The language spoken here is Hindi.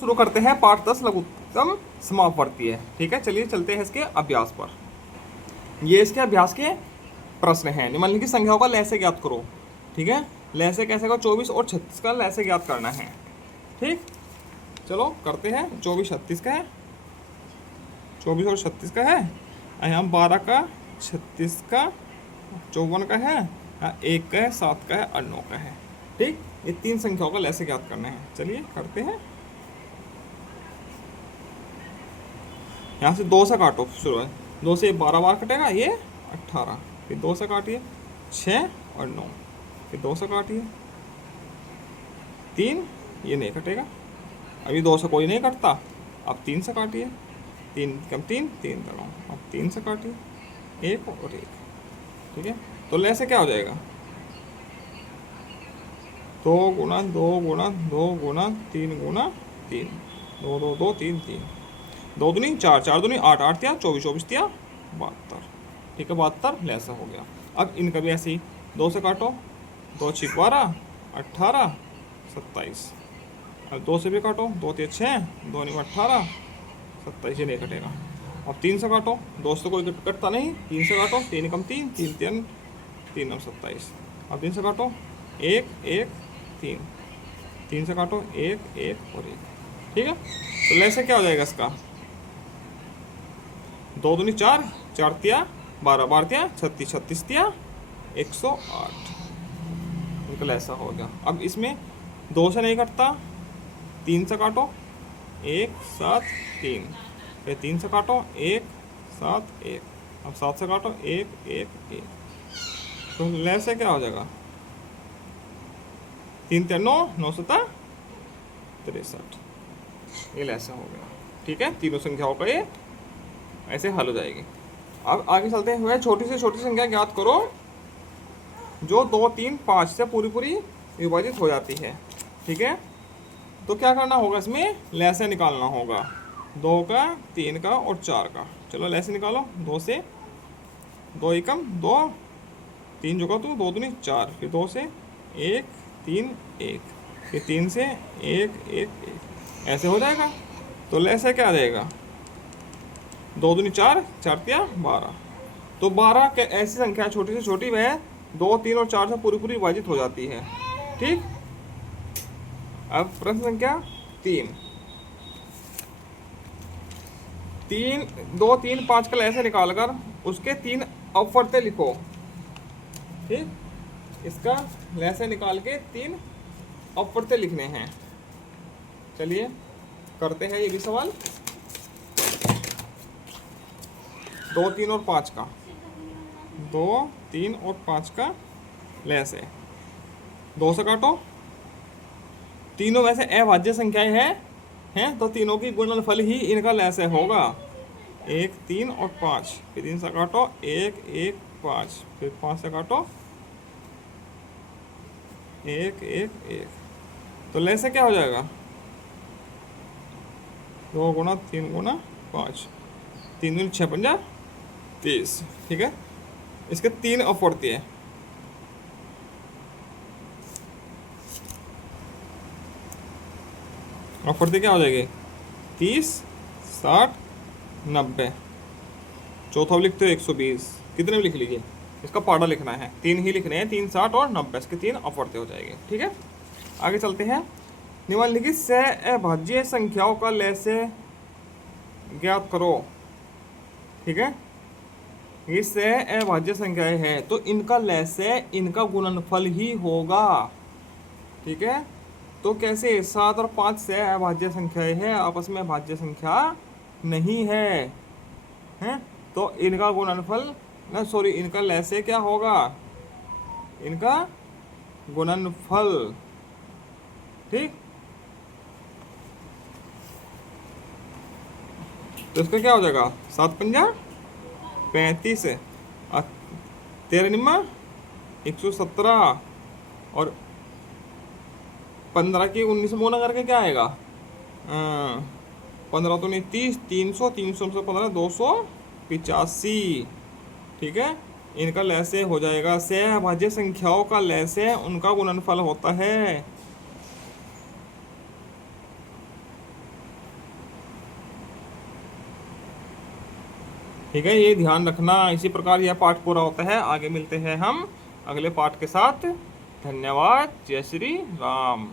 शुरू करते हैं पाठ 10 लघुत्तम समापवर्ती है। ठीक है, चलिए चलते हैं इसके अभ्यास पर। ये इसके अभ्यास के प्रश्न हैं। निम्नलिखित संख्याओं का लय से ज्ञात करो। ठीक है, लय से कैसे का 24 और 36 का लय से ज्ञात करना है। ठीक, चलो करते हैं। 24 36 का है, 24 और 36 का है, यहाँ 12 का, 36 का, 54 का है, 1 का है, 7 का है और 9 का है। ठीक, ये तीन संख्याओं का लय से ज्ञात करना है। चलिए करते हैं। यहाँ से 2 से काटो, शुरू है 2 से 12 बार कटेगा, ये 18, फिर 2 से काटिए 6 और 9, फिर 2 से काटिए 3, ये नहीं कटेगा। अभी 2 से कोई नहीं कटता, अब 3 से काटिए, 3 कम 3 3 9, अब 3 से काटिए 1 और 1। ठीक है, तो लय से क्या हो जाएगा? 2 गुना 2 गुना 2 गुना 3 गुना 3, 2 2 2 3 3, 2 दूनी 4, 4 दूनी 8, 8 तिया 24, 24 तिया 72। ठीक है, 72 लैसा हो गया। अब इनका भी ऐसे ही 2 से काटो, 2 6 12, 18 27। अब 2 से भी काटो, 2 तिया 6, 2 9 18 27, ये नहीं कटेगा। अब 3 से काटो, 2 से कोई कटता नहीं, 3 से काटो, 3 कम 3 3 3 3 9 27। अब 3 से काटो 1 1 3, 3 से काटो 1 1 और 1। ठीक है, तो लैसे क्या हो जाएगा इसका? 2 दूनी 4, 4 तिया 12, 12 तिया 36, 36 तिया 108। बिल्कुल ऐसा हो गया। अब इसमें 2 से नहीं कटता, 3 से काटो 1 7 3, फिर 3 से काटो 1 7 1, अब 7 से काटो 1 1 1। तो लय से क्या हो जाएगा? 3 3 9 9 7 63, ये लैसा हो गया। ठीक है, तीनों संख्याओं का ये ऐसे हल हो जाएगी। अब आगे चलते हुए छोटी से छोटी संख्या ज्ञात करो जो 2 3 5 से पूरी पूरी विभाजित हो जाती है। ठीक है, तो क्या करना होगा? इसमें लय से निकालना होगा, 2 का 3 का और 4 का। चलो लय से निकालो। 2 से 2 एकम 2, 3 जोगा तो 2 दूनी 4, फिर 2 से 1 3 1, फिर 3 से 1 1 1, ऐसे हो जाएगा। तो लय से क्या आ जाएगा? 2 दूनी 4, 4 तिया 12। तो 12 के ऐसी संख्या छोटी से छोटी वह 2 3 और 4 से पूरी पूरी विभाजित हो जाती है। ठीक, अब प्रश्न संख्या 3 2 3 5 का ऐसे निकाल कर उसके 3 अपवर्त्य लिखो। ठीक, इसका लैसे निकाल के 3 अपवर्त्य लिखने हैं। चलिए करते हैं ये भी सवाल। 2 3 और 5 का, 2 3 और 5 का लैस है। 2 से काटो, तीनों वैसे अभाज्य संख्याएं हैं तो तीनों की गुणनफल ही इनका लैस होगा। 1 3 और 5, फिर 3 से काटो 1 1 5, फिर 5 से काटो 1 1 1। तो लैस क्या हो जाएगा? 2 गुना 3 गुना 5, 3 दूनी 6 50 30। ठीक है, इसके 3 अपवर्त्य है। अपवर्त्य क्या हो जाएगी? 30 60 90। चौथा भी लिखते हो 120। कितने भी लिख लीजिए, इसका पाड़ा लिखना है, 3 ही लिखने हैं, 3 60 और 90, इसके 3 अपवर्त्य हो जाएंगे। ठीक है, आगे चलते हैं। निम्नलिखित से अभाज्य संख्याओं का लय से ज्ञात करो। ठीक है, इससे अभाज्य संख्याएं हैं तो इनका लय से इनका गुणनफल ही होगा। ठीक है, तो कैसे? 7 और 5 से अभाज्य संख्याएं हैं, आपस में भाज्य संख्या नहीं है, हैं? तो इनका गुणनफल ना, सॉरी, इनका लय से क्या होगा? इनका गुणनफल। ठीक, तो इसका क्या हो जाएगा? 7 पंजा 35, 13 निम्मा 117 और 15 की 19 मोना करके क्या आएगा? 15 तो नहीं 30, 300, 300 से 15 285। ठीक है, इनका लय से हो जाएगा। सहभाज्य संख्याओं का लय से उनका गुणनफल होता है। ठीक है, ये ध्यान रखना। इसी प्रकार यह पाठ पूरा होता है। आगे मिलते हैं हम अगले पाठ के साथ। धन्यवाद। जय श्री राम।